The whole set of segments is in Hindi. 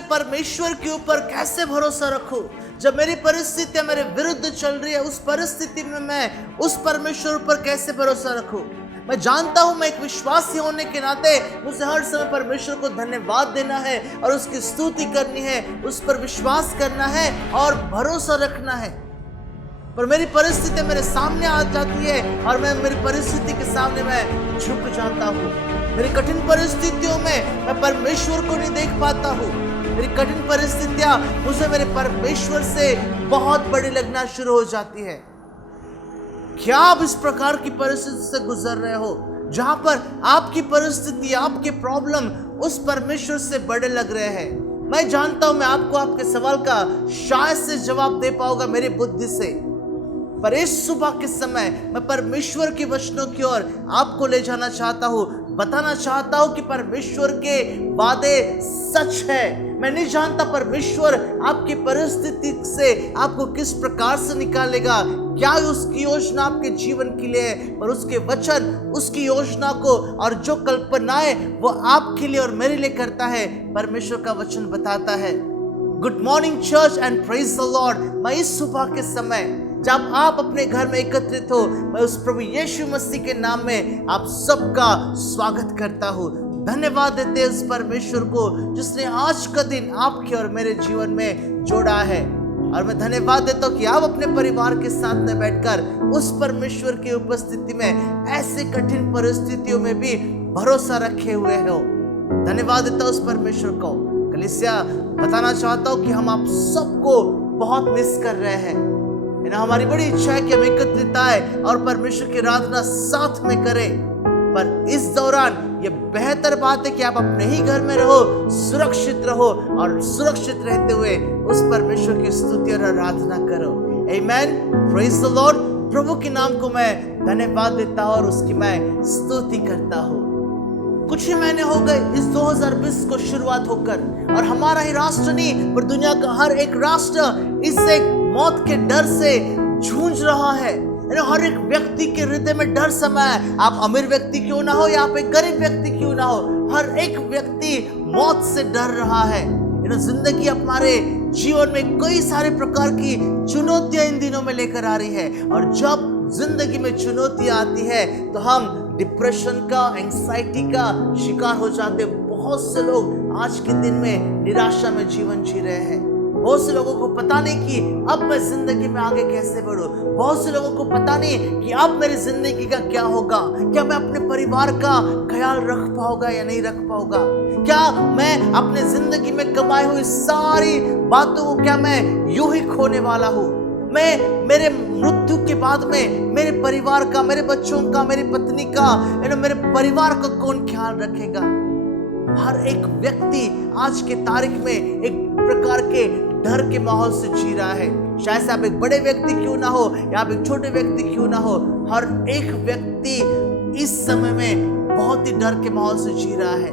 मेरे परमेश्वर के ऊपर कैसे भरोसा रखूं? जब मेरी परिस्थितियां मेरे विरुद्ध चल रही है, उस परिस्थिति में मैं उस परमेश्वर पर कैसे भरोसा रखूं? मैं जानता हूं मैं एक विश्वासी होने के नाते मुझे हर समय परमेश्वर को धन्यवाद देना है और उसकी स्तुति करनी है, उस पर विश्वास करना है और भरोसा रखना है। पर मेरी परिस्थिति मेरे सामने आ जाती है और मैं मेरी परिस्थिति के सामने मैं झुक जाता हूँ। मेरी कठिन परिस्थितियों में मैं परमेश्वर को नहीं देख पाता हूँ। मेरी कठिन परिस्थितियां मुझे मेरे परमेश्वर से बहुत बड़ी लगना शुरू हो जाती है। क्या आप इस प्रकार की परिस्थिति से गुजर रहे हो जहां पर आपकी परिस्थिति, आपके प्रॉब्लम उस परमेश्वर से बड़े लग रहे हैं? मैं जानता हूं मैं आपको आपके सवाल का शायद से जवाब दे पाऊंगा मेरी बुद्धि से, पर इस सुबह के समय मैं परमेश्वर के वचनों की ओर आपको ले जाना चाहता हूं, बताना चाहता हूं कि परमेश्वर के वादे सच है। मैं नहीं जानता परमेश्वर आपकी परिस्थिति से आपको किस प्रकार से निकालेगा, क्या उसकी योजना आपके जीवन के लिए है, पर उसके वचन उसकी योजना को और जो कल्पनाएं वो आपके लिए और मेरे लिए करता है, परमेश्वर का वचन बताता है। Good morning church and praise the Lord. मैं इस सुबह के समय जब आप अपने घर में एकत्रित हो, मैं उस प्रभु यीशु मसीह के नाम में आप सबका स्वागत करता हूँ। धन्यवाद देते हैं उस परमेश्वर को जिसने आज का दिन आपके और मेरे जीवन में जोड़ा है। और मैं धन्यवाद देता हूँ कि आप अपने परिवार के साथ में बैठकर उस परमेश्वर की उपस्थिति में ऐसे कठिन परिस्थितियों में भी भरोसा रखे हुए हो। धन्यवाद देता हूँ उस परमेश्वर को। कलीसिया, बताना चाहता हूँ कि हम आप सबको बहुत मिस कर रहे हैं। हमारी बड़ी इच्छा है कि हम एकत्रित आए और परमेश्वर की आराधना साथ में करें, पर इस दौरान ये बेहतर बात है कि आप अपने ही घर में रहो, सुरक्षित रहो और सुरक्षित रहते हुए उस परमेश्वर की स्तुति और आराधना करो। आमेन, प्रेज द लॉर्ड। प्रभु के नाम को मैं धन्यवाद देता हूं और उसकी मैं स्तुति करता हूं। कुछ ही महीने हो गए इस 2020 को शुरुआत होकर, और हमारा ही राष्ट्र नहीं पर दुनिया का हर एक राष्ट्र इस एक मौत के डर से जूझ रहा है। हर एक व्यक्ति के हृदय में डर समा है। आप अमीर व्यक्ति क्यों ना हो या आप एक गरीब व्यक्ति क्यों ना हो, हर एक व्यक्ति मौत से डर रहा है। जिंदगी हमारे जीवन में कई सारे प्रकार की चुनौतियां इन दिनों में लेकर आ रही है, और जब जिंदगी में चुनौतियां आती है तो हम डिप्रेशन का, एंग्जाइटी का शिकार हो जाते हैं। बहुत से लोग आज के दिन में निराशा में जीवन जी रहे हैं। बहुत से लोगों को पता नहीं कि अब मैं जिंदगी में आगे कैसे बढ़ूं। बहुत से लोगों को पता नहीं कि अब मेरी जिंदगी का क्या होगा, क्या मैं अपने परिवार का ख्याल रख पाऊंगा या नहीं रख पाऊंगा, क्या मैं अपने जिंदगी में कमाई हुई सारी बातों को क्या मैं यूं ही खोने वाला हूँ। मैं मेरे मृत्यु के बाद में मेरे परिवार का, मेरे बच्चों का, मेरी पत्नी का, मेरे परिवार का कौन ख्याल रखेगा। हर एक व्यक्ति आज के तारीख में एक प्रकार के डर के माहौल से जी रहा है। शायद से आप एक बड़े व्यक्ति क्यों ना हो या आप एक छोटे व्यक्ति क्यों ना हो, हर एक व्यक्ति इस समय में बहुत ही डर के माहौल से जी रहा है।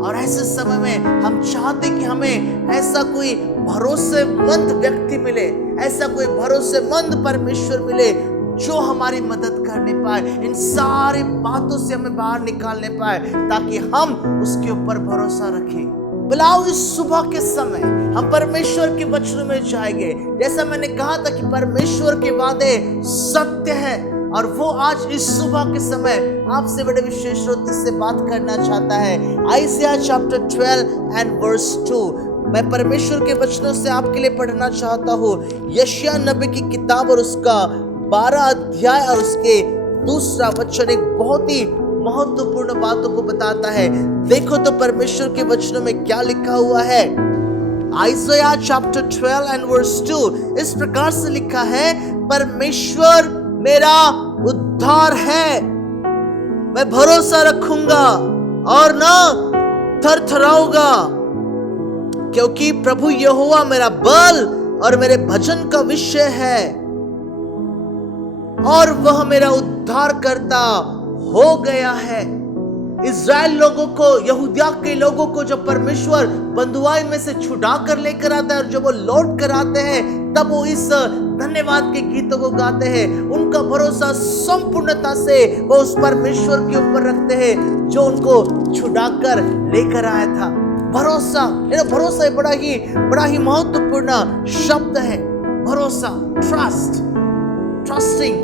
और ऐसे समय में हम चाहते कि हमें ऐसा कोई भरोसेमंद व्यक्ति मिले, ऐसा कोई भरोसेमंद परमेश्वर मिले जो हमारी मदद करने पाए, इन सारी बातों से हमें बाहर निकालने पाए, ताकि हम उसके ऊपर भरोसा रखें। बुलाओ इस सुबह के समय हम परमेश्वर के वचनों में जाएंगे। जैसा मैंने कहा था कि परमेश्वर के वादे सत्य है, और वो आज इस सुबह के समय आपसे बड़े विशेष रूप से बात करना चाहता है। आइज़िया चैप्टर 12 एंड वर्स 2 मैं परमेश्वर के वचनों से आपके लिए पढ़ना चाहता हूँ। यशायाह नबी की किताब और उसका 12 अध्याय और उसके दूसरा वचन एक बहुत ही महत्वपूर्ण बातों को बताता है। देखो तो परमेश्वर के वचनों में क्या लिखा हुआ है। आइज़िया चैप्टर 12 एंड वर्स 2 इस प्रकार से लिखा है, परमेश्वर मेरा उद्धार है, मैं भरोसा रखूंगा और ना थरथराऊंगा, क्योंकि प्रभु यहोवा मेरा बल और मेरे भजन का विषय है, और वह मेरा उद्धार करता हो गया है। इज़राइल लोगों को, यहूदिया के लोगों को जब परमेश्वर बंधुआई में से छुड़ा कर लेकर आता है और जब वो लौट कर आते हैं, तब वो इस धन्यवाद के गीतों को गाते हैं। उनका भरोसा संपूर्णता से वो उस परमेश्वर के ऊपर रखते हैं जो उनको छुड़ा कर लेकर आया था। भरोसा, भरोसा बड़ा ही महत्वपूर्ण शब्द है। भरोसा, ट्रस्ट, ट्रस्टिंग,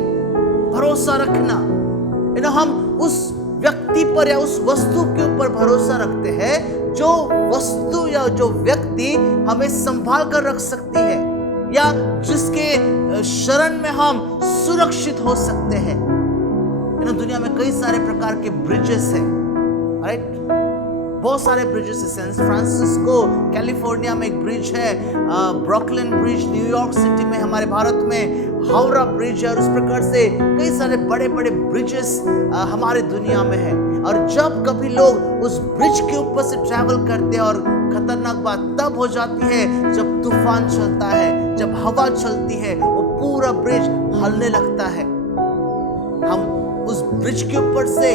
भरोसा रखना। हम उस व्यक्ति पर या उस वस्तु के ऊपर भरोसा रखते हैं जो वस्तु या जो व्यक्ति हमें संभाल कर रख सकती है, या जिसके शरण में हम सुरक्षित हो सकते हैं। दुनिया में कई सारे प्रकार के ब्रिजेस हैं, राइट? बहुत सारे ब्रिजेस हैं। सैन फ्रांसिस्को कैलिफोर्निया में एक ब्रिज है, ब्रुकलिन ब्रिज न्यूयॉर्क सिटी में, हमारे भारत में हावड़ा ब्रिज है, और उस प्रकार से कई सारे बड़े बड़े ब्रिजेस हमारे दुनिया में है। और जब कभी लोग उस ब्रिज के ऊपर से ट्रैवल करते हैं, और खतरनाक बात तब हो जाती है जब तूफान चलता है, जब हवा चलती है, वो पूरा ब्रिज हिलने लगता है। हम उस ब्रिज के ऊपर से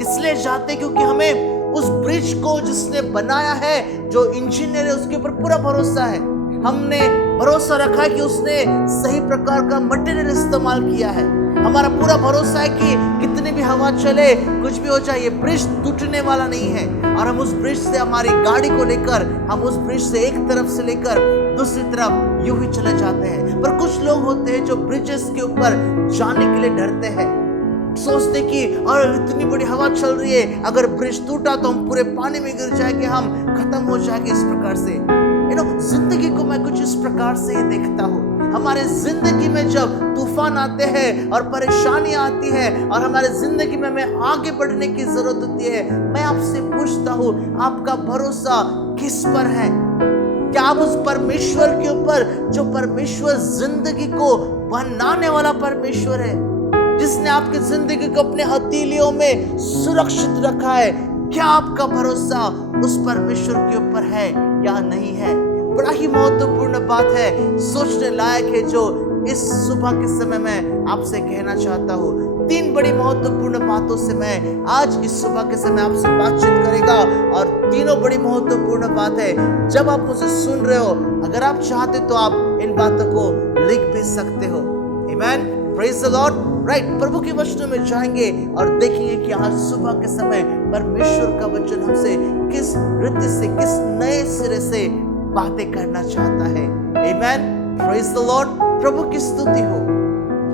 इसलिए जाते क्योंकि हमें उस ब्रिज को जिसने बनाया है, जो इंजीनियर है, उसके ऊपर पूरा भरोसा है। हमने भरोसा रखा है कि उसने सही प्रकार का मटेरियल इस्तेमाल किया है। हमारा पूरा भरोसा है कि कितनी भी हवा चले, कुछ भी हो जाए, ये ब्रिज टूटने वाला नहीं है। और हम उस ब्रिज से हमारी गाड़ी को लेकर, हम उस ब्रिज से एक तरफ से लेकर दूसरी तरफ यूं ही चले जाते हैं। पर कुछ लोग होते हैं जो ब्रिजेस के ऊपर जाने के लिए डरते हैं, सोचते कि और इतनी बड़ी हवा चल रही है, अगर ब्रिज टूटा तो हम पूरे पानी में गिर जाएंगे, हम खत्म हो जाएंगे। इस प्रकार से जिंदगी को मैं कुछ इस प्रकार से ही देखता हूँ। हमारे जिंदगी में जब तूफान आते हैं और परेशानी आती है और हमारे जिंदगी में हमें आगे बढ़ने की जरूरत होती है, मैं आपसे पूछता हूँ, आपका भरोसा किस पर है? क्या आप उस परमेश्वर के ऊपर, जो परमेश्वर जिंदगी को बनाने वाला परमेश्वर है, जिसने आपकी जिंदगी को अपने हथेलियों में सुरक्षित रखा है, क्या आपका भरोसा उस परमेश्वर के ऊपर है या नहीं है? बड़ा ही महत्वपूर्ण बात है, सोचने लायक है, जो इस सुबह के समय में आपसे कहना चाहता हूँ। 3 बड़ी महत्वपूर्ण बातों से मैं आज इस सुबह के समय आपसे बातचीत करेगा, और तीनों बड़ी महत्वपूर्ण बात है। जब आप मुझे सुन रहे हो, अगर आप चाहते तो आप इन बातों को लिख भी सकते हो। आमेन, प्रेज द लॉर्ड, राइट? प्रभु के वचनों में जाएंगे और देखेंगे कि आज सुबह के समय परमेश्वर का वचन हमसे किस रीति से, किस नए सिरे से बातें करना चाहता है। आमेन, प्रेज द लॉर्ड, प्रभु की स्तुति हो।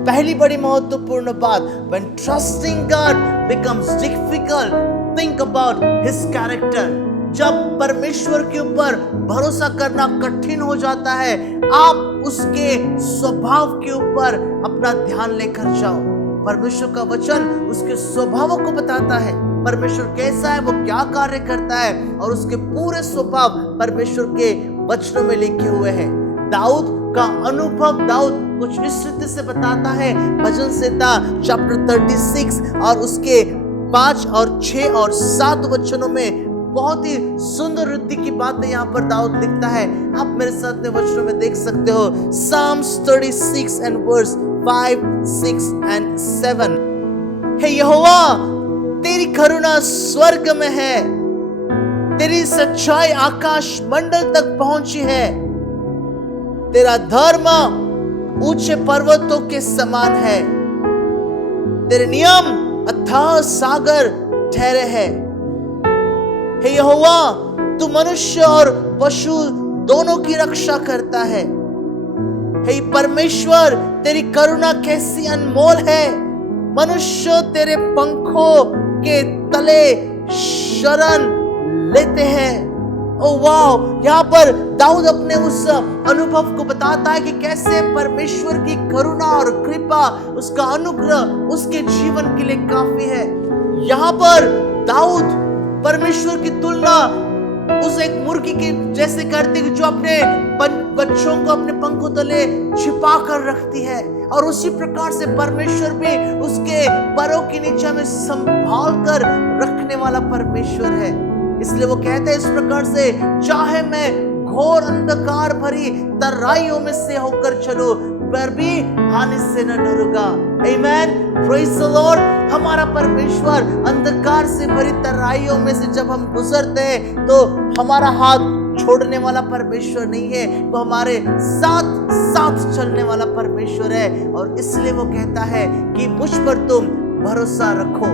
पहली बड़ी महत्वपूर्ण बात, when trusting God becomes difficult, think about his character। जब परमेश्वर के ऊपर भरोसा करना कठिन हो जाता है, आप उसके स्वभाव के ऊपर अपना ध्यान लेकर जाओ। परमेश्वर का वचन उसके स्वभावों को बताता है, परमेश्वर कैसा है, वो क्या कार्य करता है, और उसके पूरे स्वभाव परमेश्वर के वचनों में लिखे हुए हैं। दाऊद का अनुभव, दाऊद कुछ इस रीति से बताता है, भजन संहिता चैप्टर 36 और उसके 5 और 6 और 7 वचनों में बहुत ही सुंदर रीति की बातें यहाँ पर दाऊद लिखता है। आप मेरे साथ में वचनों में देख सकते हो, Psalms 36 and verse 5, 6 and 7। हे यहोवा, तेरी करुणा स्वर्ग में है, तेरी सच्चाई आकाश मंडल तक पहुंची है, तेरा धर्म ऊंचे पर्वतों के समान है, तेरे नियम अथाह सागर ठहरे हैं। हे यहोवा, तू मनुष्य और पशु दोनों की रक्षा करता है। हे परमेश्वर, तेरी करुणा कैसी अनमोल है, मनुष्य तेरे पंखों के तले शरण लेते हैं। ओ वाह, यहाँ पर दाऊद अपने उस अनुभव को बताता है कि कैसे परमेश्वर की करुणा और कृपा, उसका अनुग्रह उसके जीवन के लिए काफी है। यहाँ पर दाऊद परमेश्वर की तुलना उस एक मुर्गी के जैसे करते हैं जो अपने बच्चों को अपने पंखों तले छिपा कर रखती है, और उसी प्रकार से परमेश्वर भी उसके पैरों के नीचे में संभाल कर रखने वाला परमेश्वर है। इसलिए वो कहते हैं इस प्रकार से, चाहे मैं घोर अंधकार भरी तराइयों में से होकर चलूं, पर भी हानि से न डरूंगा। आमेन, प्रेज द लॉर्ड। हमारा परमेश्वर अंधकार से भरी तराइयों में से जब हम गुजरते हैं तो हमारा हाथ छोड़ने वाला परमेश्वर नहीं है, वो हमारे साथ साथ चलने वाला परमेश्वर है। और इसलिए वो कहता है कि मुझ पर तुम भरोसा रखो।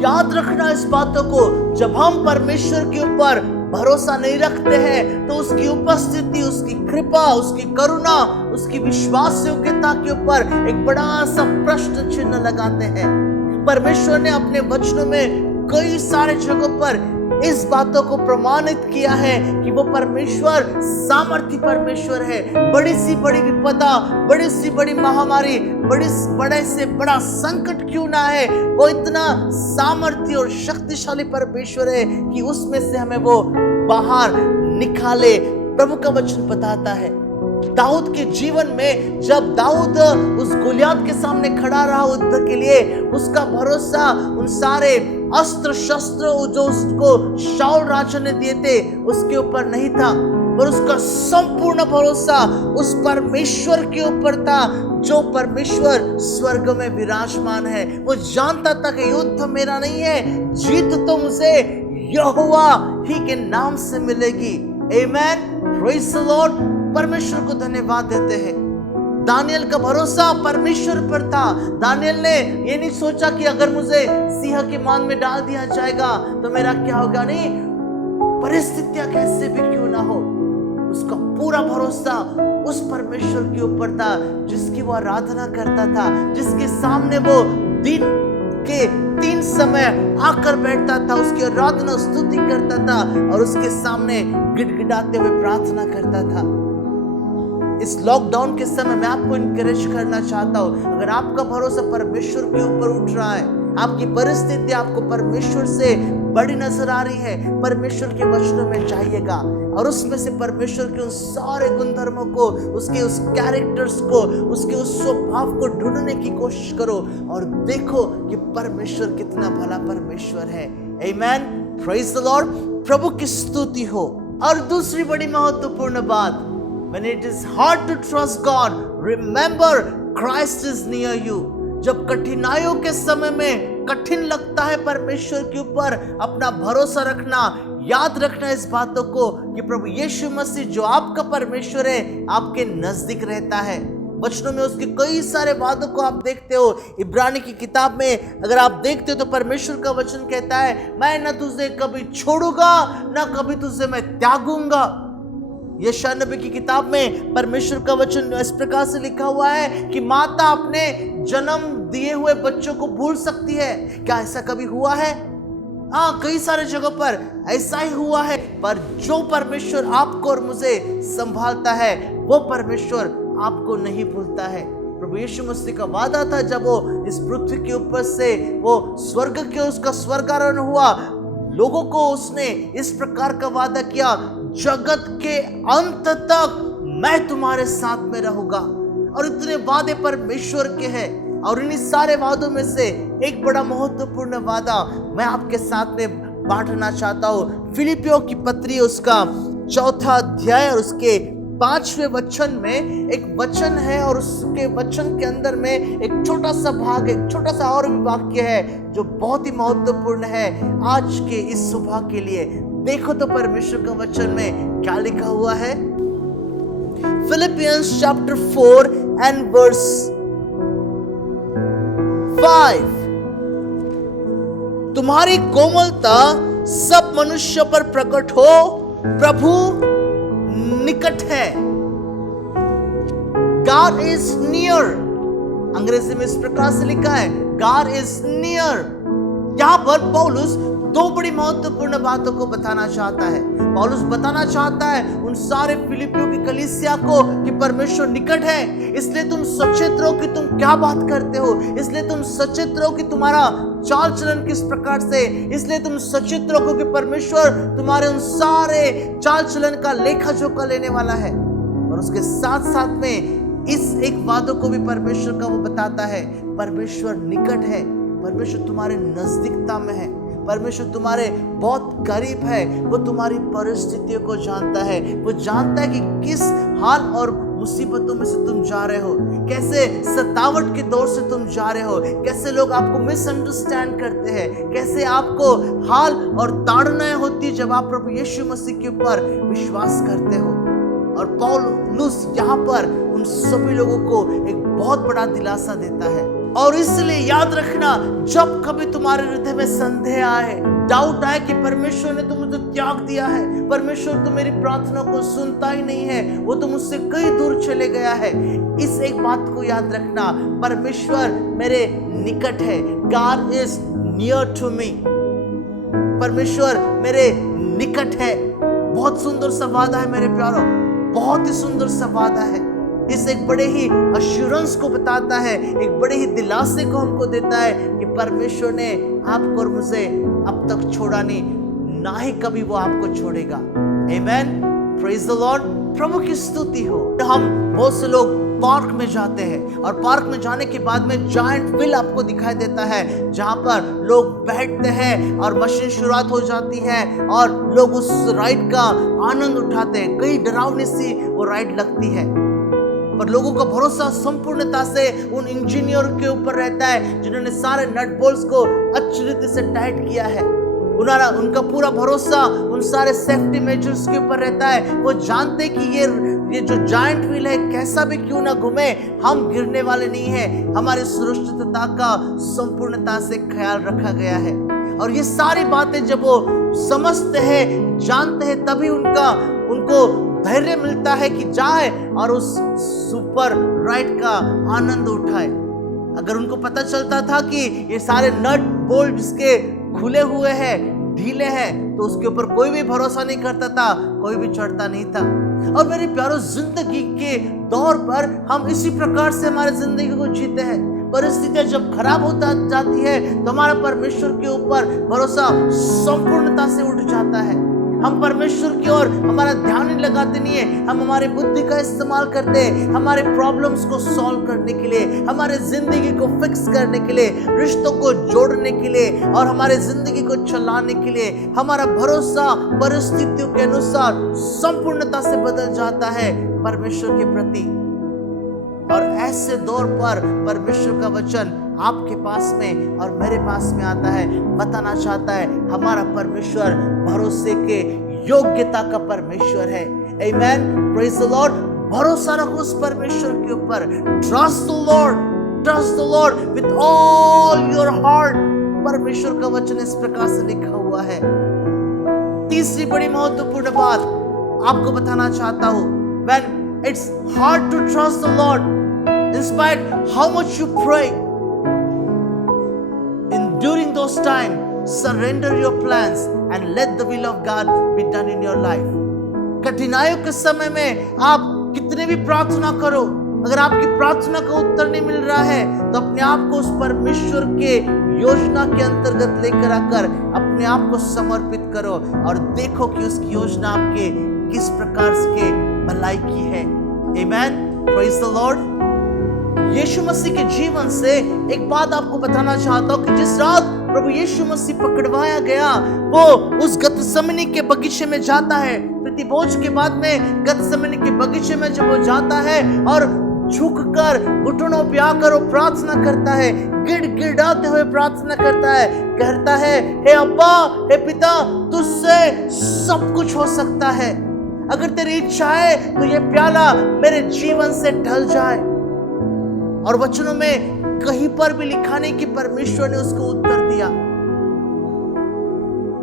याद रखना इस बातों को, जब हम परमेश्वर के ऊपर भरोसा नहीं रखते हैं तो उसकी उपस्थिति, उसकी कृपा, उसकी करुणा, उसकी विश्वास योग्यता के ऊपर एक बड़ा सा प्रश्न चिन्ह लगाते हैं। परमेश्वर ने अपने वचनों में कई सारे जगहों पर इस बातों को प्रमाणित किया है कि वो परमेश्वर सामर्थी परमेश्वर है। बड़ी सी बड़ी विपदा, बड़ी सी बड़ी महामारी, बड़े से बड़ा संकट क्यों ना है, वो इतना सामर्थी और शक्तिशाली परमेश्वर है कि उसमें से हमें वो बाहर निकाले। प्रभु का वचन बताता है दाऊद के जीवन में, जब दाऊद उस गोलियत के सामने खड़ा रहा युद्ध के लिए, उसका भरोसा उन सारे अस्त्र शस्त्र जो उसको शाऊल राजा ने दिए थे उसके ऊपर नहीं था, पर उसका संपूर्ण भरोसा उस परमेश्वर के ऊपर था जो परमेश्वर स्वर्ग में विराजमान है। वो जानता था कि युद्ध मेरा नहीं है, जीत तो मुझे यहोवा ही के नाम से मिलेगी। आमेन, प्रेज़ द लॉर्ड। परमेश्वर को धन्यवाद देते हैं। दानियल का भरोसा परमेश्वर पर था। दानियल ने ये नहीं सोचा कि अगर मुझे सिंह के मान में डाल दिया जाएगा तो मेरा क्या होगा, नहीं, परिस्थितियां कैसे भी क्यों ना हो, उसका पूरा भरोसा उस परमेश्वर के ऊपर था जिसकी वो आराधना करता था, जिसके सामने वो दिन के 3 समय आकर बैठता था, उसकी आराधना स्तुति करता था और उसके सामने गिड़गिड़ाते हुए प्रार्थना करता था। इस लॉकडाउन के समय मैं आपको इनकरेज करना चाहता हूं, अगर आपका भरोसा परमेश्वर के ऊपर उठ रहा है, आपकी परिस्थिति आपको परमेश्वर से बड़ी नजर आ रही है, परमेश्वर के वचनों में जाइएगा और उसमें से परमेश्वर के उन सारे गुणधर्मों को, उसके उस कैरेक्टर्स को, उसके उस स्वभाव को ढूंढने की कोशिश करो और देखो कि परमेश्वर कितना भला परमेश्वर है। आमेन, प्रेज़ द लॉर्ड। प्रभु की स्तुति हो। और दूसरी बड़ी महत्वपूर्ण बात, when it is hard to trust God, remember Christ is near you। जब कठिनाइयों के समय में कठिन लगता है परमेश्वर के ऊपर अपना भरोसा रखना, याद रखना इस बातों को कि प्रभु यीशु मसीह जो आपका परमेश्वर है आपके नजदीक रहता है। वचनों में उसके कई सारे वादों को आप देखते हो। इब्रानी की किताब में अगर आप देखते हो तो परमेश्वर का वचन कहता है, मैं न तुझे कभी छोड़ूंगा न कभी तुझे मैं त्यागूंगा। यशायाह नबी की किताब में परमेश्वर का वचन इस प्रकार से लिखा हुआ है कि माता अपने जन्म दिए हुए बच्चों को भूल सकती है। क्या ऐसा कभी हुआ है? हाँ, कई सारे जगहों पर ऐसा ही हुआ है, पर जो परमेश्वर आपको और मुझे संभालता है वो परमेश्वर आपको नहीं भूलता है। प्रभु यीशु मसीह का वादा था जब वो इस पृथ्वी के ऊपर से वो स्वर्ग के उसका स्वर्गारोहण हुआ, लोगों को उसने इस प्रकार का वादा किया, जगत के अंत तक मैं तुम्हारे साथ में रहूंगा। और इतने वादे परमेश्वर के हैं और इन्हीं सारे वादों में से एक बड़ा महत्वपूर्ण वादा मैं आपके साथ में बांटना चाहता हूँ। फिलिपियों की पत्री उसका 4 अध्याय और उसके 5वें वचन में एक वचन है और उसके वचन के अंदर में एक छोटा सा भाग, एक छोटा सा और वाक्य है जो बहुत ही महत्वपूर्ण है आज के इस सुबह के लिए। देखो तो परमेश्वर का वचन में क्या लिखा हुआ है। Philippians chapter 4 and verse 5। तुम्हारी कोमलता सब मनुष्य पर प्रकट हो, प्रभु निकट है। God is near। अंग्रेजी में इस प्रकार से लिखा है God is near। यहां पर पौलुस 2 बड़ी महत्वपूर्ण बातों को बताना चाहता है। पौलुस बताना चाहता है उन सारे फिलिपियों की कलीसिया को कि परमेश्वर निकट है, इसलिए तुम सचेत रहो कि तुम क्या बात करते हो, इसलिए तुम सचेत रहो कि तुम्हारा चाल चलन किस प्रकार से, इसलिए तुम सचेत रहो कि परमेश्वर तुम्हारे उन सारे चाल चलन का लेखा जोखा लेने वाला है। और उसके साथ साथ में इस एक वादों को भी परमेश्वर का वो बताता है, परमेश्वर निकट है, परमेश्वर तुम्हारे नजदीकता में है, परमेश्वर तुम्हारे बहुत करीब है। वो तुम्हारी परिस्थितियों को जानता है, वो जानता है कि किस हाल और मुसीबतों में से तुम जा रहे हो, कैसे सतावट के दौर से तुम जा रहे हो, कैसे लोग आपको मिसअंडरस्टैंड करते हैं, कैसे आपको हाल और ताड़नाएं होती है जब आप प्रभु यीशु मसीह के ऊपर विश्वास करते हो। और पौलुस यहाँ पर उन सभी लोगों को एक बहुत बड़ा दिलासा देता है। और इसलिए याद रखना, जब कभी तुम्हारे हृदय में संदेह आए, डाउट आए कि परमेश्वर ने तो मुझे त्याग दिया है, परमेश्वर तो मेरी प्रार्थना को सुनता ही नहीं है, वो तो मुझसे कई दूर चले गया है, इस एक बात को याद रखना, परमेश्वर मेरे निकट है। God is near to me। परमेश्वर मेरे निकट है। बहुत सुंदर सा वादा है मेरे प्यारो, बहुत ही सुंदर सा वादा है। इस एक बड़े ही अश्योरेंस को बताता है, एक बड़े ही दिलासे को हमको देता है कि परमेश्वर ने आपको और मुझे अब तक छोड़ा नहीं, ना ही कभी वो आपको छोड़ेगा। आमेन, प्रेज द लॉर्ड। प्रभु की स्तुति हो। हम बहुत से लोग पार्क में जाते हैं और पार्क में जाने के बाद में जायंट व्हील आपको दिखाई देता है, जहां पर लोग बैठते हैं और मशीन शुरुआत हो जाती है और लोग उस राइड का आनंद उठाते हैं। कई डरावनी सी वो राइड लगती है, पर लोगों का भरोसा संपूर्णता से उन इंजीनियर के ऊपर रहता है जिन्होंने सारे नट बोल्ट्स को अच्छी रीति से टाइट किया है। उनका पूरा भरोसा उन सारे सेफ्टी मेजर्स के ऊपर रहता है। वो जानते कि ये जो जायंट व्हील है कैसा भी क्यों ना घूमे, हम गिरने वाले नहीं हैं। हमारी सुरक्षितता का संपूर्णता से ख्याल रखा गया है। और ये सारी बातें जब वो समझते हैं, जानते हैं, तभी उनको धैर्य मिलता है कि जाए और उस सुपर राइड का आनंद उठाए। अगर उनको पता चलता था कि ये सारे नट बोल्ट जिसके खुले हुए हैं, ढीले हैं, तो उसके ऊपर कोई भी भरोसा नहीं करता था, कोई भी चढ़ता नहीं था। और मेरे प्यारों, जिंदगी के दौर पर हम इसी प्रकार से हमारे जिंदगी को जीते हैं। परिस्थितियां जब खराब होता जाती है तो हमारा परमेश्वर के ऊपर भरोसा संपूर्णता से उठ जाता है। हम परमेश्वर की ओर हमारा ध्यान नहीं लगाते नहीं है, हम हमारी बुद्धि का इस्तेमाल करते हैं हमारे प्रॉब्लम्स को सॉल्व करने के लिए, हमारे जिंदगी को फिक्स करने के लिए, रिश्तों को जोड़ने के लिए और हमारे जिंदगी को चलाने के लिए। हमारा भरोसा परिस्थितियों के अनुसार संपूर्णता से बदल जाता है परमेश्वर के प्रति। और ऐसे दौर पर परमेश्वर का वचन आपके पास में और मेरे पास में आता है, बताना चाहता है हमारा परमेश्वर भरोसे के योग्यता का परमेश्वर है। आमेन, प्रेज द लॉर्ड। भरोसा रखो उस परमेश्वर के ऊपर। Trust the Lord with all your heart. परमेश्वर का वचन इस प्रकार से लिखा हुआ है। तीसरी बड़ी महत्वपूर्ण बात आपको बताना चाहता हूं, when it's hard to trust the Lord in spite how much you pray, during those times surrender your plans and let the will of God be done in your life। कठिनाइयों के समय में आप कितने भी प्रार्थना करो, अगर आपकी प्रार्थना का उत्तर नहीं मिल रहा है तो अपने आप को उस परमेश्वर के योजना के अंतर्गत लेकर आकर अपने आप को समर्पित करो और देखो कि उसकी योजना आपके किस प्रकार के भलाई की है। आमेन, प्रेज द लॉर्ड। यीशु मसीह के जीवन से एक बात आपको बताना चाहता हूं कि जिस रात प्रभु यीशु मसीह पकड़वाया गया, वो उस गतसमनी के बगीचे में जाता है। प्रतिभोज के बाद में गतसमनी के बगीचे में जब वो जाता है और झुककर घुटनों पे आकर वो प्रार्थना करता है, गिड़गिड़ाते हुए प्रार्थना करता है, कहता है, हे अब्बा, हे पिता, तुझसे सब कुछ हो सकता है। अगर तेरी इच्छा है तो ये प्याला मेरे जीवन से ढल जाए। और वचनों में कहीं पर भी लिखा नहीं कि परमेश्वर ने उसको उत्तर दिया।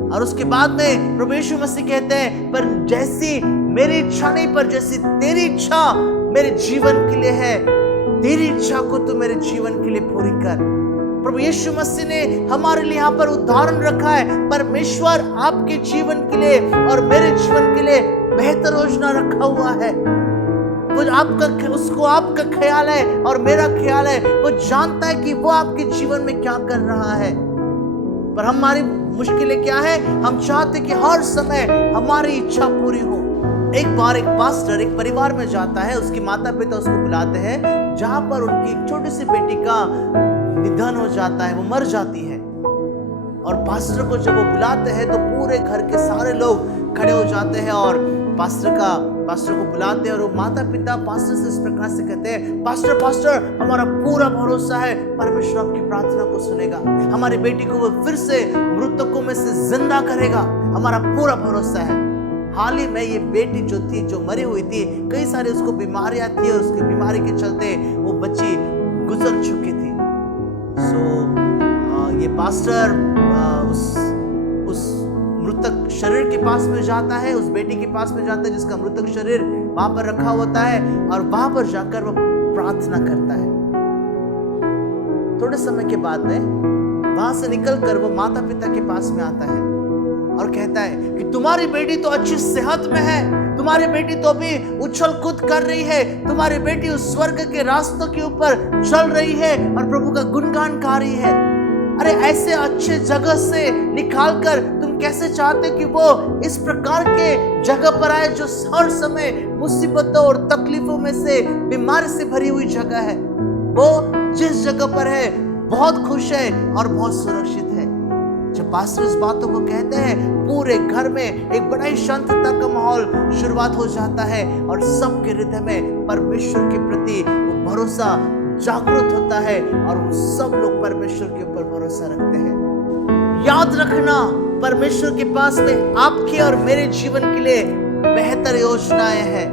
और उसके बाद में प्रभु यीशु मसीह कहते हैं, पर जैसी मेरी इच्छा नहीं, पर जैसी तेरी इच्छा मेरे जीवन के लिए है, तेरी इच्छा को तू मेरे जीवन के लिए पूरी कर। प्रभु यीशु मसीह ने हमारे लिए यहाँ पर उदाहरण रखा है। परमेश्वर आपके जीवन के लिए और मेरे जीवन के लिए बेहतर योजना रखा हुआ है। वो उसको आपका ख्याल है और मेरा ख्याल है। वो जानता है कि वो आपके जीवन में क्या कर रहा है। पर हमारी मुश्किलें क्या है, हम चाहते कि हर समय हमारी इच्छा पूरी हो। एक बार एक पास्टर एक परिवार में जाता है, उसके माता पिता उसको बुलाते हैं, जहां पर उनकी एक छोटी सी बेटी का निधन हो जाता है, वो मर जाती है। और पास्टर को जब वो बुलाते हैं तो पूरे घर के सारे लोग खड़े हो जाते हैं और पास्टर को बुलाते हैं। और वो माता पिता पास्टर से इस प्रकार से कहते हैं, पास्टर, हमारा पूरा भरोसा है परमेश्वर आपकी प्रार्थना को सुनेगा, हमारी बेटी को वो फिर से मृतकों में से जिंदा करेगा, हमारा पूरा भरोसा है। हाल ही में ये बेटी जो मरी हुई थी, कई सारी उसको बीमारियां थी और उसकी बीमारी के चलते वो बच्ची गुजर चुकी थी। ये पास्टर उस मृतक शरीर के पास में जाता है, उस बेटी के पास में जाता है जिसका मृतक शरीर वहां पर रखा होता है, और वहां पर जाकर वो प्रार्थना करता है। थोड़े समय के बाद में वहां से निकलकर वो माता पिता के पास में आता है और कहता है कि तुम्हारी बेटी तो अच्छी सेहत में है, तुम्हारी बेटी तो अभी उछल कूद कर रही है, तुम्हारी बेटी उस स्वर्ग के रास्तों के ऊपर चल रही है और प्रभु का गुणगान गा रही है। अरे ऐसे अच्छे जगह से निकालकर तुम कैसे चाहते कि वो इस प्रकार के जगह पर आए जो हर समय मुसीबतों और तकलीफों में से, बीमारी से भरी हुई जगह है। वो जिस जगह पर है बहुत खुश है और बहुत सुरक्षित है। जब पास्टर इस बातों को कहते हैं, पूरे घर में एक बड़ा ही शांतता का माहौल शुरुआत हो जाता है और सबके हृदय में परमेश्वर के प्रति वो भरोसा जागृत होता है और वो सब लोग परमेश्वर के ऊपर भरोसा रखते हैं। याद रखना, परमेश्वर के पास में आपके और मेरे जीवन के लिए बेहतर योजनाएं हैं।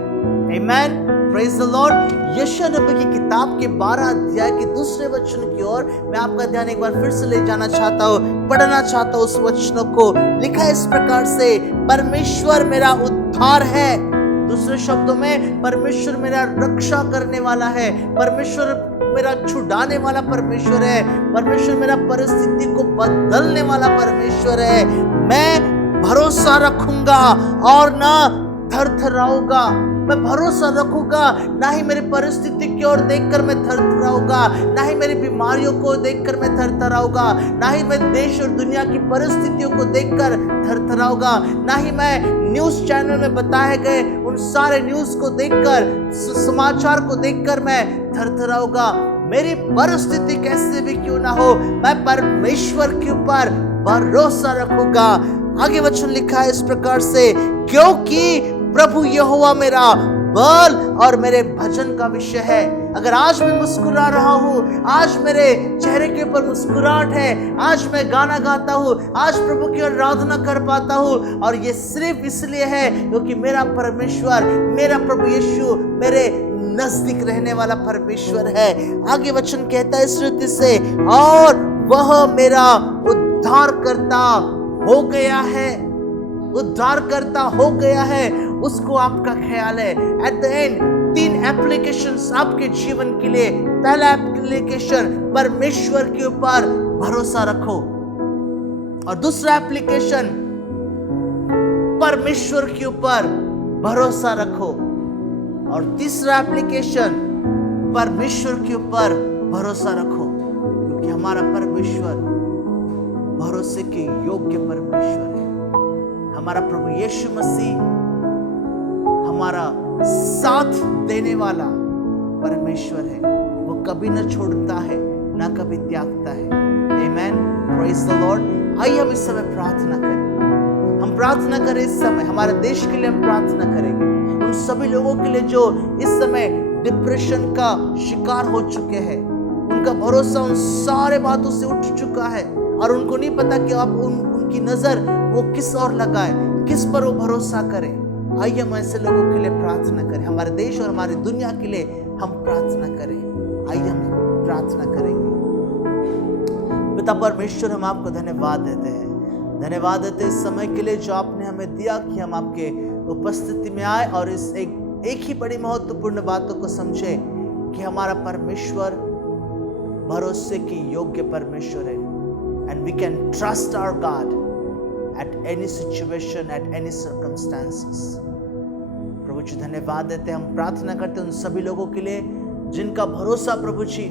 आमेन, प्रेज द लॉर्ड। यशायाह नबी की किताब के 12 अध्याय के दूसरे वचन की ओर मैं आपका ध्यान एक बार फिर से ले जाना चाहता हूँ, पढ़ना चाहता हूँ उस वचनों को। लिखा है इस प्रकार से, परमेश्वर मेरा उद्धार है। दूसरे शब्दों में, परमेश्वर मेरा रक्षा करने वाला है, परमेश्वर मेरा छुड़ाने वाला परमेश्वर है, परमेश्वर मेरा परिस्थिति को बदलने वाला परमेश्वर है। मैं भरोसा रखूंगा और ना थरथराऊंगा। मैं भरोसा रखूंगा, ना ही मेरी परिस्थिति की ओर देखकर मैं थरथराऊंगा, ना ही मेरी बीमारियों को देखकर मैं थरथराऊंगा, ना ही मैं देश और दुनिया की परिस्थितियों को देखकर थरथराऊंगा, ना ही मैं न्यूज़ चैनल में बताए गए उन सारे न्यूज़ को देखकर, समाचार को देखकर मैं थरथराऊंगा। मेरी परिस्थिति कैसे भी क्यों ना हो, मैं परमेश्वर के ऊपर भरोसा रखूंगा। आगे वचन लिखा है इस प्रकार से, क्योंकि प्रभु यहोवा मेरा बल और मेरे भजन का विषय है। अगर आज मैं मुस्कुरा रहा हूँ, आज मेरे चेहरे के ऊपर मुस्कुराहट है, आज मैं गाना गाता हूँ, आज प्रभु की आराधना कर पाता हूँ, और ये सिर्फ इसलिए है क्योंकि मेरा परमेश्वर, मेरा प्रभु यीशु मेरे नजदीक रहने वाला परमेश्वर है। आगे वचन कहता है इस रीति से, और वह मेरा उद्धार करता हो गया है। उद्धार करता हो गया है, उसको आपका ख्याल है। एट द एंड 3 एप्लीकेशंस आपके जीवन के लिए। पहला एप्लीकेशन, परमेश्वर के ऊपर भरोसा रखो, और दूसरा एप्लीकेशन, परमेश्वर के ऊपर भरोसा रखो, और तीसरा एप्लीकेशन, परमेश्वर के ऊपर भरोसा रखो, क्योंकि हमारा परमेश्वर भरोसे के योग्य परमेश्वर है। हमारा प्रभु यीशु मसीह हमारा साथ देने वाला परमेश्वर है। वो कभी न छोड़ता है, ना कभी त्यागता है। आमेन, प्रेज द लॉर्ड। आइए हम इस समय प्रार्थना करें। हम प्रार्थना करें इस समय, हमारे देश के लिए हम प्रार्थना करेंगे, उन सभी लोगों के लिए जो इस समय डिप्रेशन का शिकार हो चुके हैं। उनका भरोसा उन सारे बातों से उठ चुका है और उनको नहीं पता कि आप उनकी नजर वो किस और लगाए, किस पर वो भरोसा करें। आइए हम ऐसे लोगों के लिए प्रार्थना करें, हमारे देश और हमारी दुनिया के लिए हम प्रार्थना करें। आइए हम प्रार्थना करेंगे। पिता परमेश्वर, हम आपको धन्यवाद देते हैं, धन्यवाद देते हैं इस समय के लिए जो आपने हमें दिया कि हम आपके उपस्थिति में आए और इस एक ही बड़ी महत्वपूर्ण बातों को समझे कि हमारा परमेश्वर भरोसे की योग्य परमेश्वर है। And we can trust our God at any situation, at any circumstances. प्रभु जी धन्यवाद देते हैं, हम प्रार्थना करते हैं उन सभी लोगों के लिए जिनका भरोसा प्रभु जी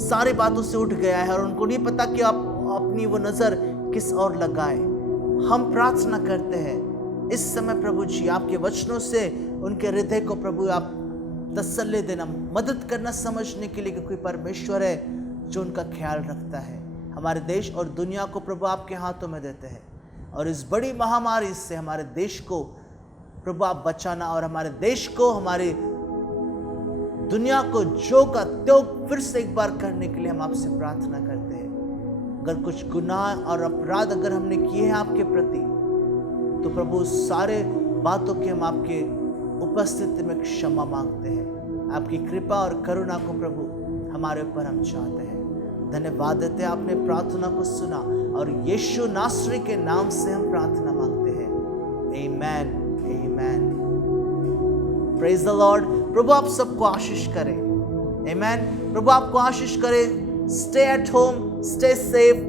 सारी बातों से उठ गया है और उनको नहीं पता कि आप अपनी वो नजर किस और लगाए। हम प्रार्थना करते हैं इस समय प्रभु जी, आपके वचनों से उनके हृदय को प्रभु आप तसल्ली देना, मदद करना समझने के लिए कि कोई परमेश्वर है जो उनका ख्याल रखता है। हमारे देश और दुनिया को प्रभु आपके हाथों में देते हैं और इस बड़ी महामारी से हमारे देश को प्रभु आप बचाना और हमारे देश को, हमारी दुनिया को जो का त्यों फिर से एक बार करने के लिए हम आपसे प्रार्थना करते हैं। अगर कुछ गुनाह और अपराध अगर हमने किए हैं आपके प्रति, तो प्रभु सारे बातों के हम आपके उपस्थिति में क्षमा मांगते हैं। आपकी कृपा और करुणा को प्रभु हमारे ऊपर हम चाहते हैं। धन्यवाद देते हैं, आपने प्रार्थना को सुना और यीशु नासरी के नाम से हम प्रार्थना मांगते हैं। आमेन, आमेन। Praise the lord. प्रभु आप सबको आशीष करे। आमेन। प्रभु आपको आशीष करे। Stay at home, stay safe,